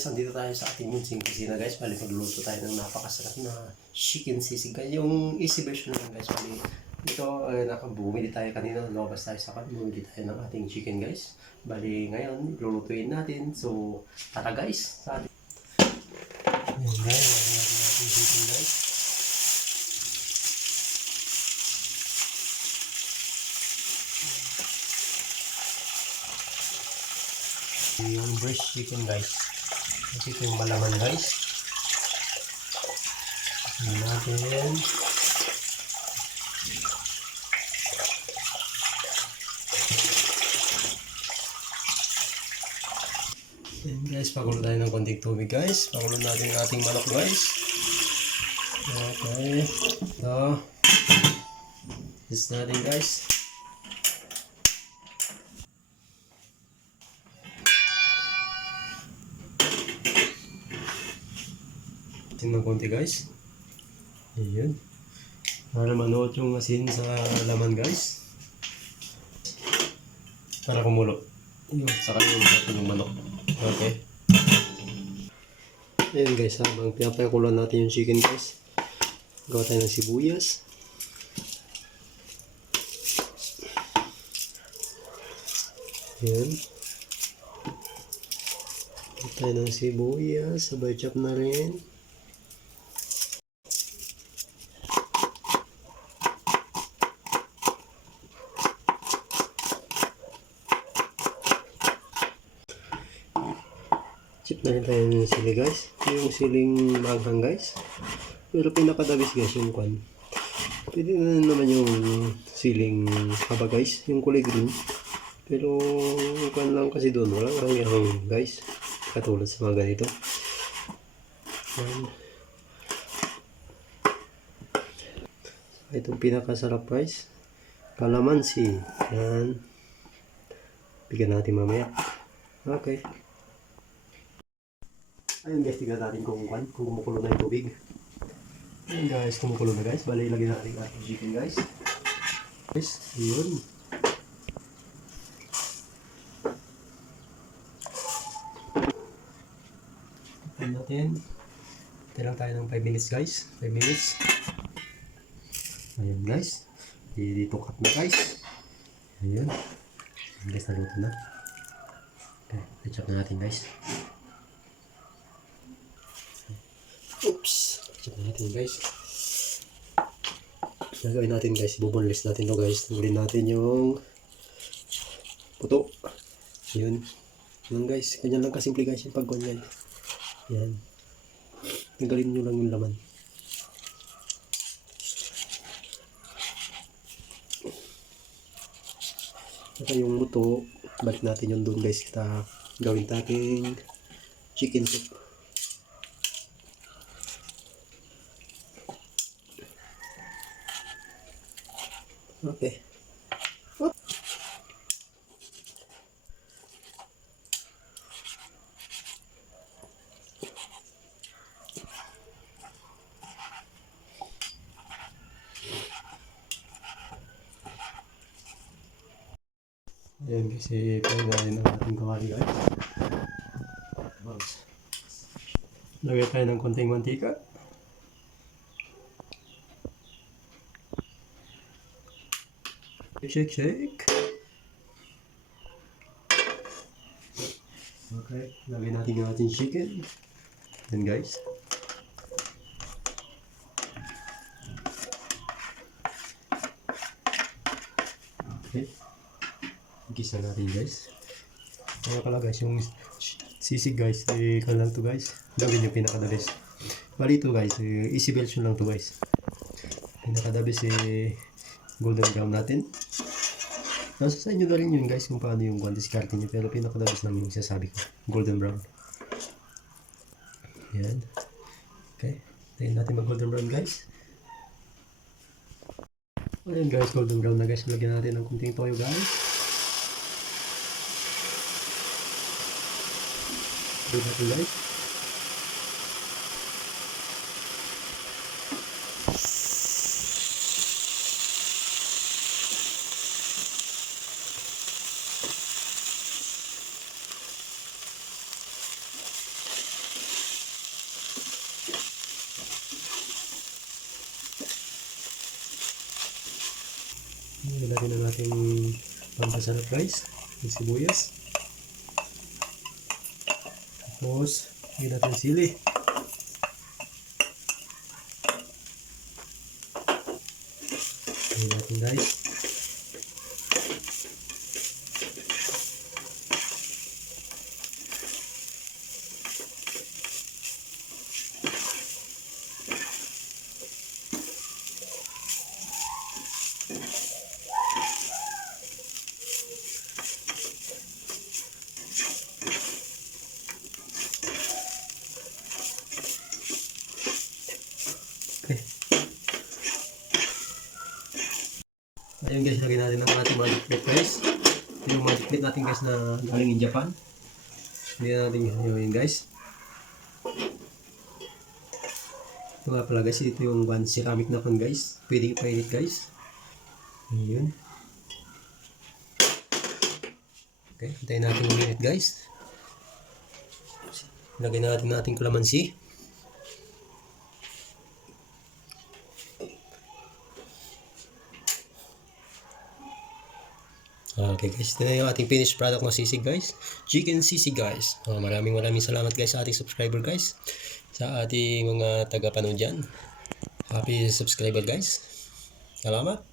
guys, andito tayo sa ating munting kusina guys. Bali magluluto tayo ng napakasarap na chicken sisig guys. Yung easy version lang guys. Bali ito, bumili tayo kanina. Lumabas tayo sa kan. Bumili tayo ng ating chicken guys. Bali ngayon, lulutuin natin. So, tara guys. Sa ating... Ayan guys, wala natin ating chicken guys. Yung breast chicken guys. Ito yung malaman guys. Ito natin. Ayan guys, pakulo tayo ng konting tubig guys. Pakulo natin yung ating manok guys. Okay. So, this natin guys. Ng konti guys. Ayan. Para manuot yung asin sa laman guys. Para kumulo. Yun, saka yung manok. Okay. Ayan guys, habang pinapakulan natin yung chicken guys. Gawa tayo ng sibuyas. Ayan. Gawa tayo ng sibuyas. Sabay chop na rin. Chip na rin tayo ng sili guys. Yung siling maghang guys. Pero pinakadabis guys yung kwan. Pwede na naman yung siling haba guys. Yung kulay green. Pero yung kwan lang kasi doon. Walang ahang guys. Katulad sa mga ganito. Itong pinakasarap guys. Kalamansi. Yan. Bigyan natin mamaya. Okay. Ayun guys, tignan natin kung kumukulo na yung tubig. Ayun guys, kumukulo na guys. Bali, ilagay natin ating chicken guys. Guys, yun. Tignan natin. Tirang tayo ng 5 minutes guys. 5 minutes. Ayun guys. Dito cut na guys. Ayun. Guys, naluto na. Okay, i-chop na natin guys. Oops! Check natin guys. Gagawin natin guys. Bubunlis natin to guys. Tanggalin natin yung puto. Yun. Yun guys. Ganyan lang kasimple guys yung pagkuhan guys. Yan. Tanggalin nyo lang yung laman. Saka yung buto. Balik natin yun doon guys. Kita gawin natin chicken soup. Okay. Oh. Ayan kasi pwede natin ang ating kawali guys. Lagay tayo ng konting mantika. Shake, shake. Okay, lagay natin yung ating chicken. Then guys. Okay. Gisa natin guys. Kaya pala guys, yung sisig guys, kan lang to guys. Gawin yung pinakadabis. Bali ito guys, easy version lang to guys. Pinakadabis golden brown natin. Nasa sa inyo na rin yun guys kung paano yung discarte nyo. Pero pinakadabis lang yung sasabi ko. Golden brown. Yan. Okay. Tayo natin mag golden brown guys. Ayan guys, golden brown na guys. Lagyan natin ng kunting toyo guys. Lagyan natin guys. Lagyan natin ang ating pampasarap guys, yung sibuyas. Tapos, lagyan natin sili. Lagyan natin guys. Ayun guys, lagyan natin ang ating magic plate guys. Ito yung magic plate natin guys na galing in Japan. Lagyan natin yun guys. Ito nga pala guys, ito yung one ceramic na pan guys. Pwede ipainit guys. Ayun. Okay, hintayin natin uminit guys. Lagyan natin ating kalamansi. Okay guys, ito na yung ating finished product ng sisig guys. Chicken sisig guys. Maraming salamat guys sa ating subscriber guys. Sa ating mga taga-panood dyan. Happy subscriber guys. Salamat.